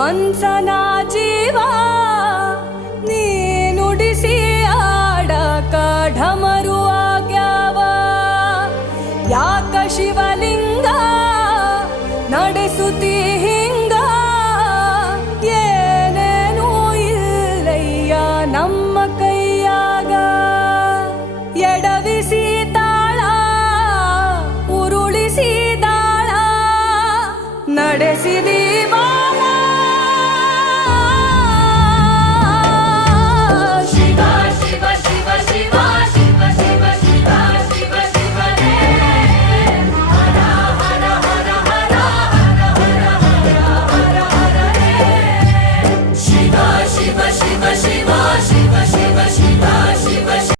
ಮನ್ಸನ ಜೀವ ನೀನುಡಿಸಿ ಆಡ ಕಾಢಮರು ಆಗ್ಯಾವ. ಯಾಕ ಶಿವಲಿಂಗ ನಡೆಸುತ್ತಿ ಹಿಂಗ? ಏನೇನೂ ಇಲ್ಲಯ್ಯ ನಮ್ಮ ಕೈಯಾಗ. ಎಡವಿಸಿ ತಾಳ, ಉರುಳಿಸಿ ನಡೆಸಿದೀವಾ she